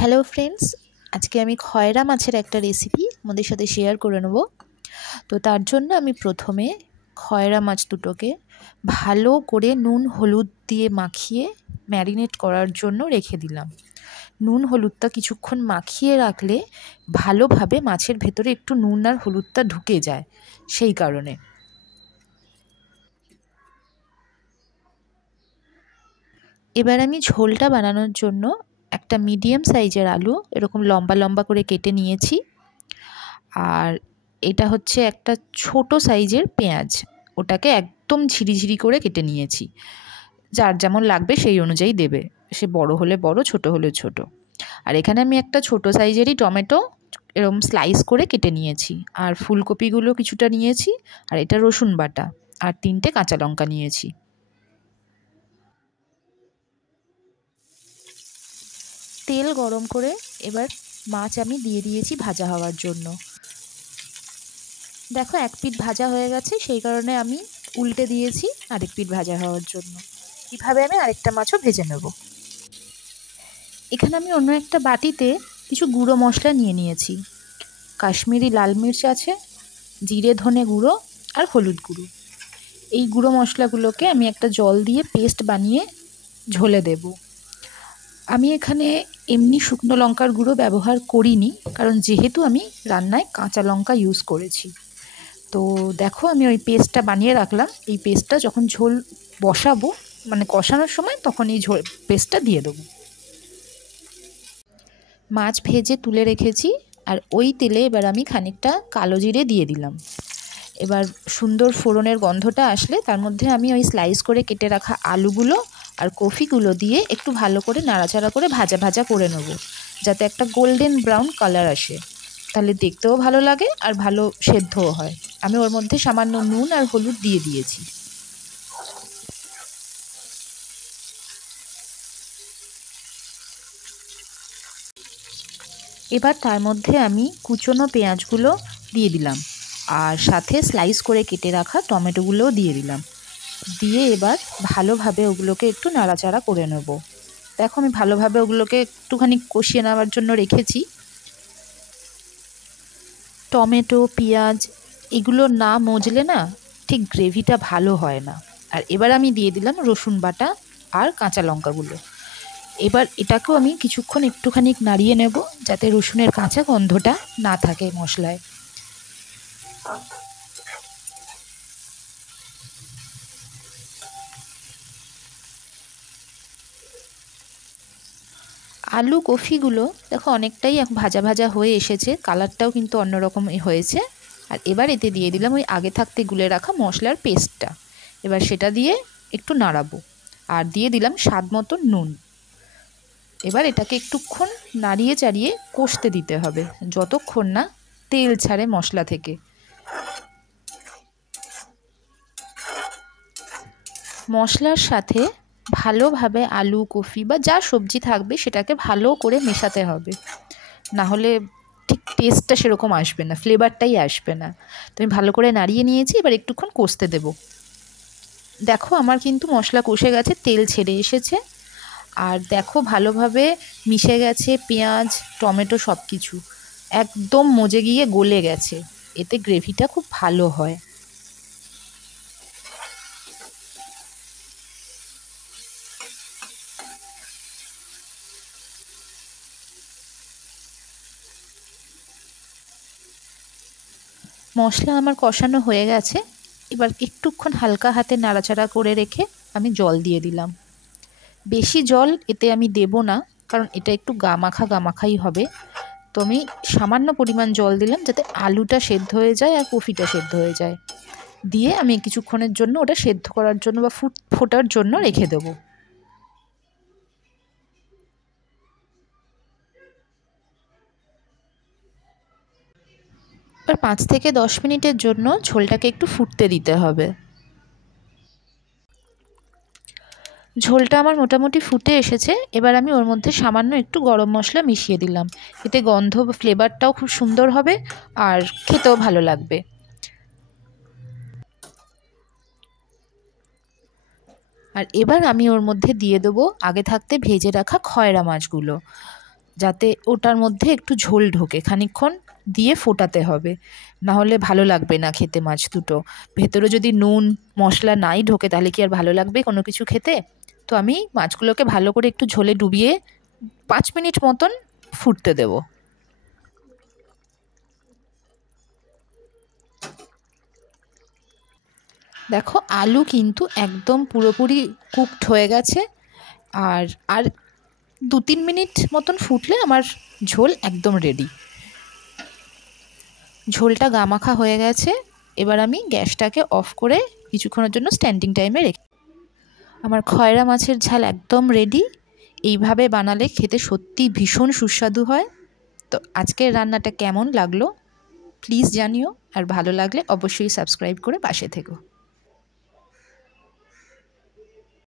Hello friends, আজকে আমি খয়রা মাছের একটা রেসিপি আমাদের সাথে শেয়ার করে নেব। তো তার জন্য আমি প্রথমে খয়রা মাছ দুটোকে ভালো করে নুন হলুদ দিয়ে মাখিয়ে ম্যারিনেট করার জন্য রেখে দিলাম। নুন হলুদটা কিছুক্ষণ মাখিয়ে রাখলে ভালোভাবে মাছের ভেতরে একটু নুন আর হলুদটা ঢুকে যায়, সেই কারণে। এবার আমি ঝোলটা বানানোর জন্য একটা মিডিয়াম সাইজের আলু এরকম লম্বা লম্বা করে কেটে নিয়েছি। আর এটা হচ্ছে একটা ছোট সাইজের পেঁয়াজ, ওটাকে একদম ঝিরিঝিরি করে কেটে নিয়েছি। যার যেমন লাগবে সেই অনুযায়ী দেবে, সে বড় হলে বড়, ছোট হলে ছোট। আর এখানে আমি একটা ছোট সাইজেরই টমেটো এরকম স্লাইস করে কেটে নিয়েছি। আর ফুলকপিগুলো কিছুটা নিয়েছি। আর এটা রসুন বাটা আর 3টে কাঁচা লঙ্কা নিয়েছি। তেল গরম করে এবার মাছ আমি দিয়ে দিয়েছি ভাজা হওয়ার জন্য। দেখো এক পিঠ ভাজা হয়ে গেছে, সেই কারণে আমি উল্টে দিয়েছি আরেক পিঠ ভাজা হওয়ার জন্য। কিভাবে আমি আরেকটা মাছও ভেজে নেব। এখানে আমি অন্য একটা বাটিতে কিছু গুঁড়ো মশলা নিয়ে নিয়েছি। কাশ্মীরি লাল মির্চ আছে, জিরে ধনে গুঁড়ো আর হলুদ গুঁড়ো। এই গুঁড়ো মশলাগুলোকে আমি একটা জল দিয়ে পেস্ট বানিয়ে ঝোলে দেব। আমি এখানে এমনি শুকনো লঙ্কার গুঁড়ো ব্যবহার করিনি, কারণ যেহেতু আমি রান্নায় কাঁচা লঙ্কা ইউজ করেছি। তো দেখো আমি ওই পেস্টটা বানিয়ে রাখলাম। এই পেস্টটা যখন ঝোল বসাবো, মানে কষানোর সময়, তখন এই ঝোল পেস্টটা দিয়ে দেবো। মাছ ভেজে তুলে রেখেছি, আর ওই তেলে এবার আমি খানিকটা কালো জিরে দিয়ে দিলাম। এবার সুন্দর ফোড়নের গন্ধটা আসলে তার মধ্যে আমি ওই স্লাইস করে কেটে রাখা আলুগুলো আর কফিগুলো দিয়ে একটু ভালো করে নাড়াচাড়া করে ভাজা ভাজা করে নেব, যাতে একটা গোল্ডেন ব্রাউন কালার আসে। তাহলে দেখতেও ভালো লাগে আর ভালো সেদ্ধও হয়। আমি ওর মধ্যে সামান্য নুন আর হলুদ দিয়ে দিয়েছি। এবার তার মধ্যে আমি কুচনো পেঁয়াজগুলো দিয়ে দিলাম, আর সাথে স্লাইস করে কেটে রাখা টমেটোগুলোও দিয়ে দিলাম। দিয়ে এবার ভালোভাবে ওগুলোকে একটু নাড়াচাড়া করে নেব। দেখো আমি ভালোভাবে ওগুলোকে একটুখানি কষিয়ে নেওয়ার জন্য রেখেছি। টমেটো পেঁয়াজ এগুলো না মজলে না ঠিক গ্রেভিটা ভালো হয় না। আর এবার আমি দিয়ে দিলাম রসুন বাটা আর কাঁচা লঙ্কাগুলো। এবার এটাকেও আমি কিছুক্ষণ একটুখানি নাড়িয়ে নেব, যাতে রসুনের কাঁচা গন্ধটা না থাকে মশলায়। আলু কফিগুলো দেখো অনেকটাই ভাজা ভাজা হয়ে এসেছে, কালারটাও কিন্তু অন্যরকম হয়েছে। আর এবার এতে দিয়ে দিলাম ওই আগে থাকতে গুলে রাখা মশলার পেস্টটা। এবার সেটা দিয়ে একটু নাড়াবো, আর দিয়ে দিলাম স্বাদ মতো নুন। এবার এটাকে একটুক্ষণ নাড়িয়ে চাড়িয়ে কষতে দিতে হবে, যতক্ষণ না তেল ছাড়ে মশলা থেকে। মশলার সাথে ভালোভাবে আলু কফি বা যা সবজি থাকবে সেটাকে ভালো করে মেশাতে হবে, না হলে ঠিক টেস্টটা সেরকম আসবে না, ফ্লেভারটাই আসবে না। তো আমি ভালো করে নাড়িয়ে নিয়েছি, এবার একটুক্ষণ কষতে দেব। দেখো আমার কিন্তু মশলা কষে গেছে, তেল ছেড়ে এসেছে। আর দেখো ভালোভাবে মিশে গেছে পেঁয়াজ টমেটো সব কিছু, একদম মজে গিয়ে গলে গেছে। এতে গ্রেভিটা খুব ভালো হয়। মশলা আমার কষানো হয়ে গেছে। এবার একটুক্ষণ হালকা হাতে নাড়াচাড়া করে রেখে আমি জল দিয়ে দিলাম। বেশি জল এতে আমি দেব না, কারণ এটা একটু গামাখাই হবে। তো আমি সামান্য পরিমাণ জল দিলাম, যাতে আলুটা সেদ্ধ হয়ে যায় আর কফিটা সেদ্ধ হয়ে যায়। দিয়ে আমি কিছুক্ষণের জন্য ওটা সেদ্ধ করার জন্য বা ফোটার জন্য রেখে দেবো। এবার 5 থেকে 10 মিনিটের জন্য ঝোলটাকে একটু ফুটতে দিতে হবে। ঝোলটা আমার মোটামুটি ফুটে এসেছে। এবার আমি ওর মধ্যে সামান্য একটু গরম মশলা মিশিয়ে দিলাম, এতে গন্ধ বা ফ্লেভারটাও খুব সুন্দর হবে আর খেতেও ভালো লাগবে। আর এবার আমি ওর মধ্যে দিয়ে দেবো আগে থাকতে ভেজে রাখা খয়রা মাছগুলো। যাতে ওটার মধ্যে একটু ঝোল ঢোকে, খানিকক্ষণ দিয়ে ফোটাতে হবে, না হলে ভালো লাগবে না খেতে মাছ দুটো। ভেতরে যদি নুন মশলা নাই ঢোকে তাহলে কি আর ভালো লাগবে কোনো কিছু খেতে? তো আমি মাছগুলোকে ভালো করে একটু ঝোলে ডুবিয়ে 5 মিনিট মতন ফুটতে দেবো। দেখো আলু কিন্তু একদম পুরোপুরি কুকড হয়ে গেছে, আর আর 2-3 মিনিট মতন ফুটলে আমার ঝোল একদম রেডি। ঝোলটা গামাখা হয়ে গেছে, এবার আমি গ্যাসটাকে অফ করে কিছুক্ষণের জন্য স্ট্যান্ডিং টাইমে রেখে। আমার খয়রা মাছের ঝাল একদম রেডি। এইভাবে বানালে খেতে সত্যি ভীষণ সুস্বাদু হয়। তো আজকের রান্নাটা কেমন লাগলো প্লিজ জানিও, আর ভালো লাগলে অবশ্যই সাবস্ক্রাইব করে পাশে থেকো।